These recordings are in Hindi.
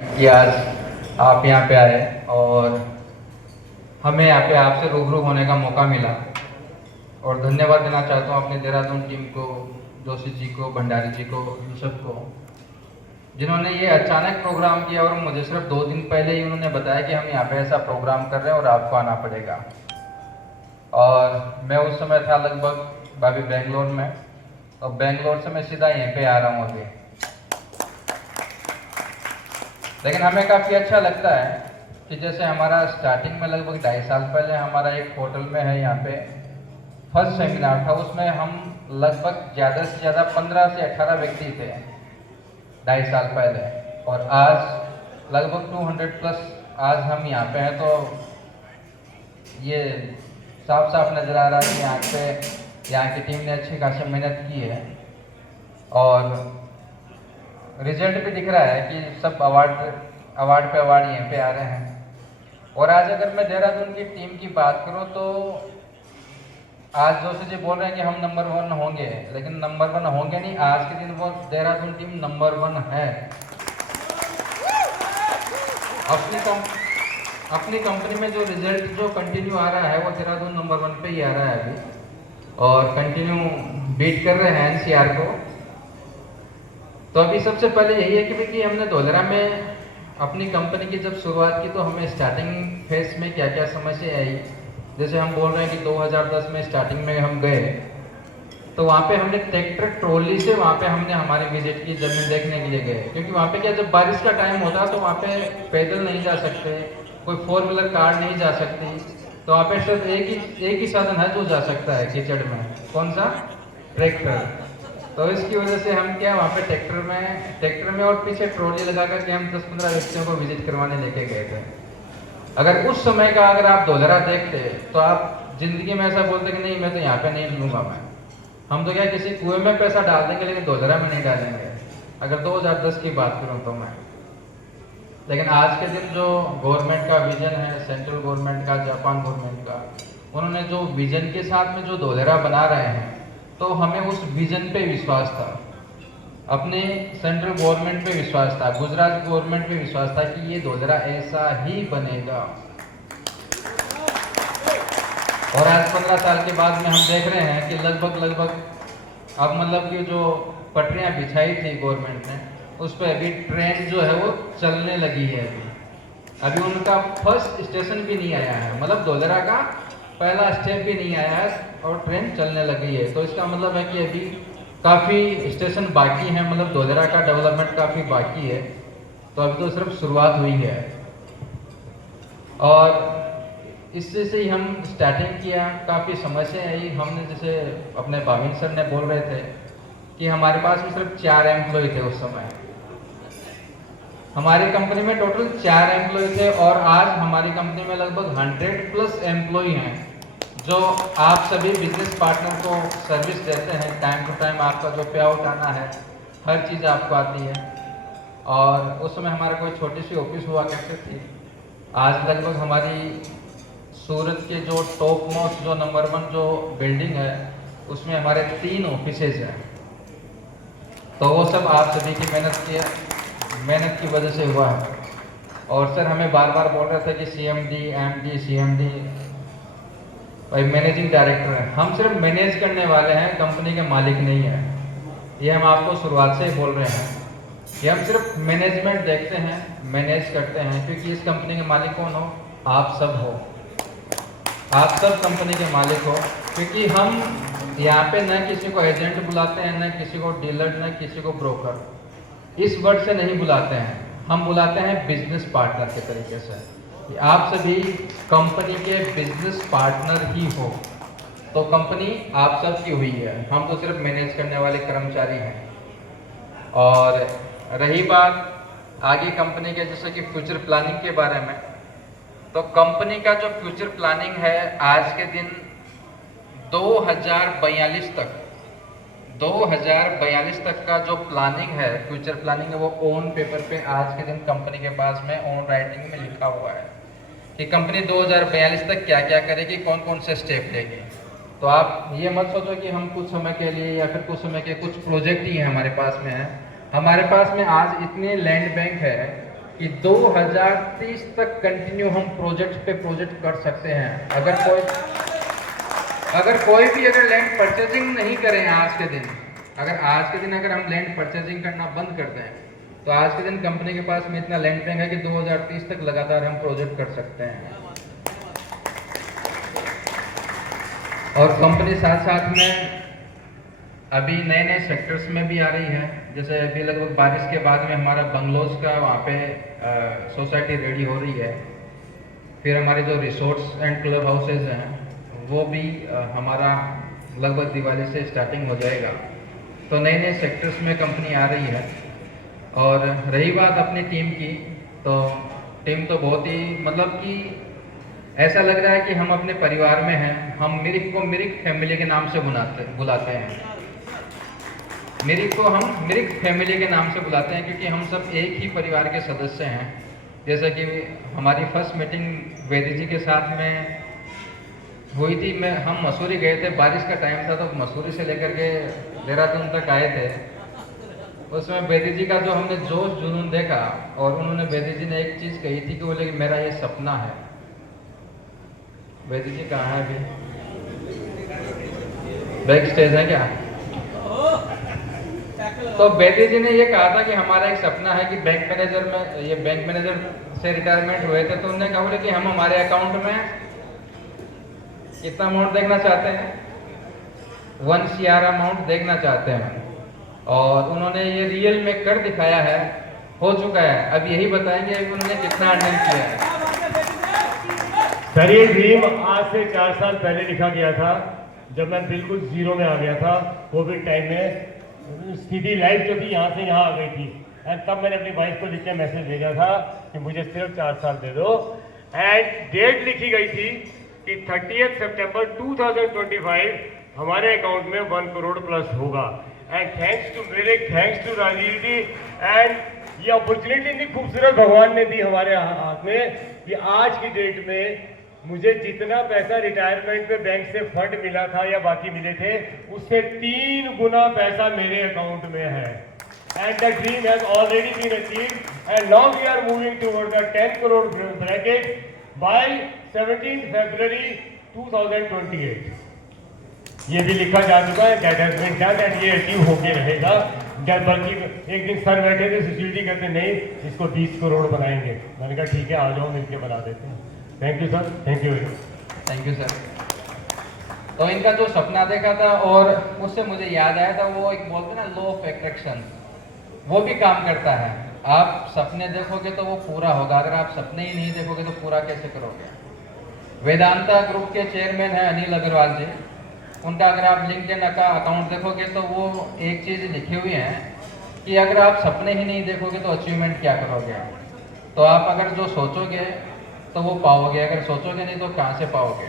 कि आज आप यहाँ पे आए और हमें यहाँ पे आपसे रूबरू होने का मौका मिला। और धन्यवाद देना चाहता हूँ अपनी देहरादून टीम को, जोशी जी को, भंडारी जी को, यूसुफ को, जिन्होंने ये अचानक प्रोग्राम किया और मुझे सिर्फ 2 दिन पहले ही उन्होंने बताया कि हम यहाँ पे ऐसा प्रोग्राम कर रहे हैं और आपको आना पड़ेगा। और मैं उस समय था लगभग अभी बेंगलोर में, और बेंगलोर से मैं सीधा यहीं पे आ रहा हूँ अभी। लेकिन हमें काफ़ी अच्छा लगता है कि जैसे हमारा स्टार्टिंग में लगभग 2.5 साल पहले हमारा एक होटल में है यहाँ पे फर्स्ट सेमिनार था, उसमें हम लगभग ज़्यादा से ज़्यादा 15 से 18 व्यक्ति थे 2.5 साल पहले, और आज लगभग 200 प्लस आज हम यहाँ पे हैं। तो ये साफ साफ नज़र आ रहा है कि यहाँ की टीम ने अच्छी खासी मेहनत की है और रिजल्ट भी दिख रहा है कि सब अवार्ड पे अवार्ड यहीं पे आ रहे हैं। और आज अगर मैं देहरादून की टीम की बात करूं तो आज जोशी जी बोल रहे हैं कि हम नंबर 1 होंगे, लेकिन नंबर 1 होंगे नहीं, आज के दिन वो देहरादून टीम नंबर 1 है। अपनी कंपनी में जो रिजल्ट जो कंटिन्यू आ रहा है वो देहरादून नंबर 1 पे ही आ रहा है अभी, और कंटिन्यू बीट कर रहे हैं एनसीआर को। तो अभी सबसे पहले यही है कि भाई कि हमने धोलरा में अपनी कंपनी की जब शुरुआत की तो हमें स्टार्टिंग फेज में क्या क्या समस्या आई। जैसे हम बोल रहे हैं कि 2010 में स्टार्टिंग में हम गए तो वहाँ पे हमने ट्रैक्टर ट्रॉली से वहाँ पे हमने हमारी विजिट की, ज़मीन देखने के लिए गए, क्योंकि वहाँ पे क्या जब बारिश का टाइम होता तो वहाँ पे पैदल नहीं जा सकते, कोई 4 व्हीलर कार नहीं जा सकती, तो वहाँ पे सिर्फ एक ही साधन है जो जा सकता है कीचड़ में, कौन सा? ट्रैक्टर। तो इसकी वजह से हम क्या वहाँ पे ट्रैक्टर में और पीछे ट्रॉली लगा कर के हम 10-15 व्यक्तियों को विजिट करवाने लेके गए थे। अगर उस समय का अगर आप धोलरा देखते तो आप जिंदगी में ऐसा बोलते कि नहीं मैं तो यहाँ पे नहीं लूँगा, मैं हम तो क्या किसी कुएं में पैसा डाल देंगे लेकिन धोलरा में नहीं डालेंगे, अगर 2010 की बात करूँ तो मैं। लेकिन आज के दिन जो गवर्नमेंट का विजन है, सेंट्रल गवर्नमेंट का, जापान गवर्नमेंट का, उन्होंने जो विजन के साथ में जो धोलरा बना रहे हैं, तो हमें उस विजन पे विश्वास था, अपने सेंट्रल गवर्नमेंट पे विश्वास था, गुजरात गवर्नमेंट पे विश्वास था कि ये धोलरा ऐसा ही बनेगा। और आज 15 साल के बाद में हम देख रहे हैं कि लगभग अब मतलब कि जो पटरियां बिछाई थी गवर्नमेंट ने, उस पर अभी ट्रेन जो है वो चलने लगी है। अभी उनका फर्स्ट स्टेशन भी नहीं आया है, मतलब धोलरा का पहला स्टेप भी नहीं आया है और ट्रेन चलने लगी है। तो इसका मतलब है कि अभी काफ़ी स्टेशन बाकी हैं, मतलब धोलरा का डेवलपमेंट काफ़ी बाकी है। तो अभी तो सिर्फ शुरुआत हुई है और इससे से ही हम स्टार्टिंग किया। काफ़ी समस्या आई, हमने जैसे अपने भाविन सर ने बोल रहे थे कि हमारे पास में सिर्फ 4 एम्प्लॉय थे उस समय, हमारी कंपनी में टोटल 4 एम्प्लॉय थे, और आज हमारी कंपनी में लगभग 100 प्लस एम्प्लॉय हैं जो आप सभी बिजनेस पार्टनर को सर्विस देते हैं। टाइम टू टाइम आपका जो पे आउट आना है, हर चीज़ आपको आती है। और उस समय हमारा कोई छोटी सी ऑफिस हुआ करती थी, आज लगभग हमारी सूरत के जो टॉप मोस्ट जो नंबर 1 जो बिल्डिंग है उसमें हमारे 3 ऑफिसेज हैं। तो वो सब आप सभी की मेहनत की वजह से हुआ है। और सर हमें बार बार बोल रहे थे कि CMD MD CMD भाई मैनेजिंग डायरेक्टर हैं, हम सिर्फ मैनेज करने वाले हैं, कंपनी के मालिक नहीं हैं। ये हम आपको शुरुआत से ही बोल रहे हैं कि हम सिर्फ मैनेजमेंट देखते हैं, मैनेज करते हैं, क्योंकि इस कंपनी के मालिक कौन हो? आप सब हो, आप सब कंपनी के मालिक हो। क्योंकि हम यहाँ पे न किसी को एजेंट बुलाते हैं, न किसी को डीलर, न किसी को ब्रोकर, इस वर्ड से नहीं बुलाते हैं, हम बुलाते हैं बिजनेस पार्टनर के तरीके से कि आप सभी कंपनी के बिजनेस पार्टनर ही हो। तो कंपनी आप सब की हुई है, हम तो सिर्फ मैनेज करने वाले कर्मचारी हैं। और रही बात आगे कंपनी के जैसे कि फ्यूचर प्लानिंग के बारे में, तो कंपनी का जो फ्यूचर प्लानिंग है आज के दिन 2042 तक का जो प्लानिंग है, फ्यूचर प्लानिंग है, वो ऑन पेपर पे आज के दिन कंपनी के पास में ऑन राइटिंग में लिखा हुआ है कि कंपनी 2042 तक क्या क्या करेगी, कौन कौन से स्टेप लेगी। तो आप ये मत सोचो कि हम कुछ समय के लिए या फिर कुछ समय के कुछ प्रोजेक्ट ही हमारे पास में है। हमारे पास में आज इतने लैंड बैंक है कि 2030 तक कंटिन्यू हम प्रोजेक्ट पे प्रोजेक्ट कर सकते हैं। अगर कोई भी अगर लैंड परचेजिंग नहीं करें आज के दिन, अगर हम लैंड परचेजिंग करना बंद कर दें, तो आज के दिन कंपनी के पास में इतना लैंड बैंक है कि 2030 तक लगातार हम प्रोजेक्ट कर सकते हैं। और कंपनी साथ साथ में अभी नए नए सेक्टर्स में भी आ रही है। जैसे अभी लगभग बारिश के बाद में हमारा बंगलोज का वहाँ पे सोसाइटी रेडी हो रही है। फिर हमारे जो रिसोर्ट्स एंड क्लब हाउसेज हैं वो भी हमारा लगभग दिवाली से स्टार्टिंग हो जाएगा। तो नए नए सेक्टर्स में कंपनी आ रही है। और रही बात अपनी टीम की, तो टीम तो बहुत ही मतलब कि ऐसा लग रहा है कि हम अपने परिवार में हैं। हम मिरिक को मिरिक फैमिली के नाम से बुलाते हैं। मिरिक को हम मिरिक फैमिली के नाम से बुलाते हैं क्योंकि हम सब एक ही परिवार के सदस्य हैं। जैसा कि हमारी फर्स्ट मीटिंग वेदी जी के साथ में हुई थी, हम मसूरी गए थे, बारिश का टाइम था, तो मसूरी से लेकर के देहरादून तक आए थे। उसमें वेदी जी का जो हमने जोश जुनून देखा, और उन्होंने वेदी जी ने एक चीज़ कही थी कि बोले कि मेरा ये सपना है। वेदी जी कहाँ है अभी? बैक स्टेज है क्या? तो वेदी जी ने ये कहा था कि हमारा एक सपना है कि बैंक मैनेजर से रिटायरमेंट हुए थे, तो उन्होंने कहा बोले कि हम हमारे अकाउंट में कितना अमाउंट देखना चाहते हैं, 1 CR अमाउंट देखना चाहते हैं। और उन्होंने ये रियल में कर दिखाया है, हो चुका है। अब यही बताएंगे कि उन्होंने कितना अर्निंग किया है। सर ये ड्रीम आज से 4 साल पहले लिखा गया था, जब मैं बिल्कुल जीरो में आ गया था। कोविड टाइम में स्थिति लाइफ जो थी यहाँ से यहाँ आ गई थी, एंड तब मैंने अपनी वाइफ को लिख के मैसेज भेजा था कि मुझे सिर्फ 4 साल दे दो। एंड डेट लिखी गई थी कि 30 सितंबर 2025 हमारे अकाउंट में 1 करोड़ प्लस होगा। And thanks to Rajiv ji, and ये अपॉर्चुनिटी इतनी खूबसूरत भगवान ने दी हमारे हाथ में कि आज की डेट में मुझे जितना पैसा रिटायरमेंट पे बैंक से फंड मिला था या बाकी मिले थे, उससे 3 गुना पैसा मेरे अकाउंट में है। And the dream has already been achieved, and now we are moving toward the 10 crore bracket by 17 February 2028। ये भी लिखा जा चुका है, that has been done, and ये अचीव होके रहेगा। बल्कि एक दिन सर बैठे थे सिक्योरिटी कहते नहीं इसको 20 करोड़ बनाएंगे। मैंने कहा ठीक है, आ जाओ, मिलके बना देते हैं। Thank you sir, thank you thank you sir. तो इनका जो सपना देखा था, और उससे मुझे याद आया था, वो एक बोलते ना लॉ ऑफ अट्रैक्शन, वो भी काम करता है। आप सपने देखोगे तो वो पूरा होगा, अगर आप सपने ही नहीं देखोगे तो पूरा कैसे करोगे। वेदांता ग्रुप के चेयरमैन हैं अनिल अग्रवाल जी। उनका अगर आप लिंक्डइन का अकाउंट देखोगे तो वो एक चीज़ लिखी हुई है कि अगर आप सपने ही नहीं देखोगे तो अचीवमेंट क्या करोगे। तो आप अगर जो सोचोगे तो वो पाओगे, अगर सोचोगे नहीं तो कहाँ से पाओगे।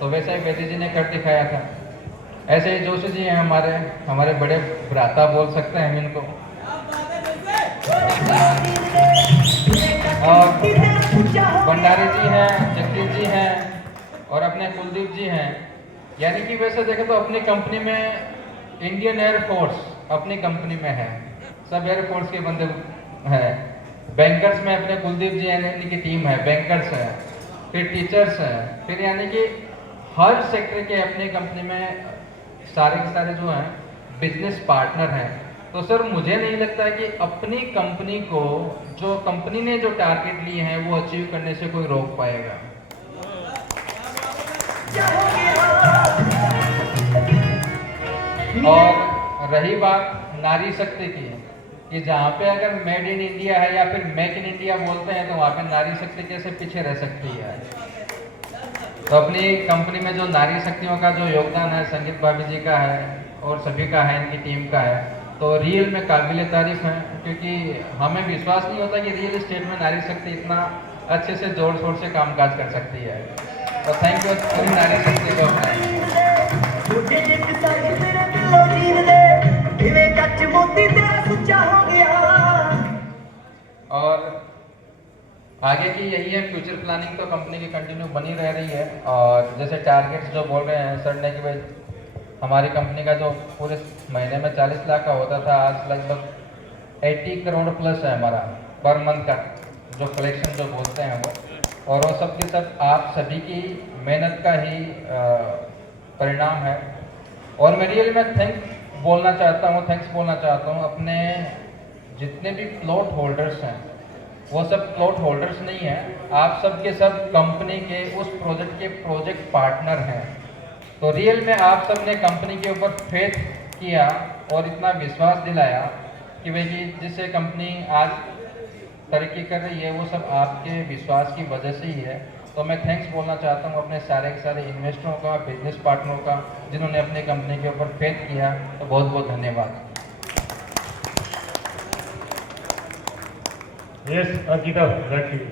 तो वैसा ही वेदी जी ने कर दिखाया था। ऐसे ही जोशी जी हैं हमारे बड़े भ्राता बोल सकते हैं हम इनको। और भंडारी जी हैं, जगदीश जी हैं, और अपने कुलदीप जी हैं। यानी कि वैसे देखें तो अपनी कंपनी में इंडियन एयरफोर्स अपनी कंपनी में है, सब एयरफोर्स के बंदे हैं। बैंकर्स में अपने कुलदीप जी यानी कि टीम है, बैंकर्स है, फिर टीचर्स हैं, फिर यानी कि हर सेक्टर के अपनी कंपनी में सारे के सारे जो हैं बिजनेस पार्टनर हैं। तो सर मुझे नहीं लगता कि अपनी कंपनी को जो कंपनी ने जो टारगेट लिए हैं वो अचीव करने से कोई रोक पाएगा। और रही बात नारी शक्ति की, कि जहाँ पे अगर मेड इन इंडिया है या फिर मेक इन इंडिया बोलते हैं तो वहाँ पे नारी शक्ति कैसे पीछे रह सकती है। तो अपनी कंपनी में जो नारी शक्तियों का जो योगदान है, संगीत भाभी जी का है और सभी का है, इनकी टीम का है, तो रियल में काबिल तारीफ है। क्योंकि हमें विश्वास नहीं होता कि रियल एस्टेट में नारी शक्ति इतना अच्छे से जोड़ शोर से कामकाज कर सकती है। तो थैंक यू पूरी नारी शक्ति को। और आगे की यही है फ्यूचर प्लानिंग, तो कंपनी की कंटिन्यू बनी रह रही है। और जैसे टारगेट्स जो बोल रहे हैं सर ने कि भाई हमारी कंपनी का जो पूरे महीने में 40 लाख का होता था, आज लगभग 80 करोड़ प्लस है हमारा पर मंथ का जो कलेक्शन जो बोलते हैं वो, और वो सब के सब आप सभी की मेहनत का ही परिणाम है। और मैं रियली में थैंक्स बोलना चाहता हूँ अपने जितने भी प्लॉट होल्डर्स हैं, वो सब प्लॉट होल्डर्स नहीं हैं, आप सब के सब कंपनी के उस प्रोजेक्ट के प्रोजेक्ट पार्टनर हैं। तो रियल में आप सब ने कंपनी के ऊपर फेथ किया और इतना विश्वास दिलाया कि भाई कि जिससे कंपनी आज तरक्की कर रही है वो सब आपके विश्वास की वजह से ही है। तो मैं थैंक्स बोलना चाहता हूँ अपने सारे के सारे इन्वेस्टरों का, बिजनेस पार्टनरों का, जिन्होंने अपनी कंपनी के ऊपर फेथ किया। तो बहुत बहुत धन्यवाद। Yes, Ankita, back to you.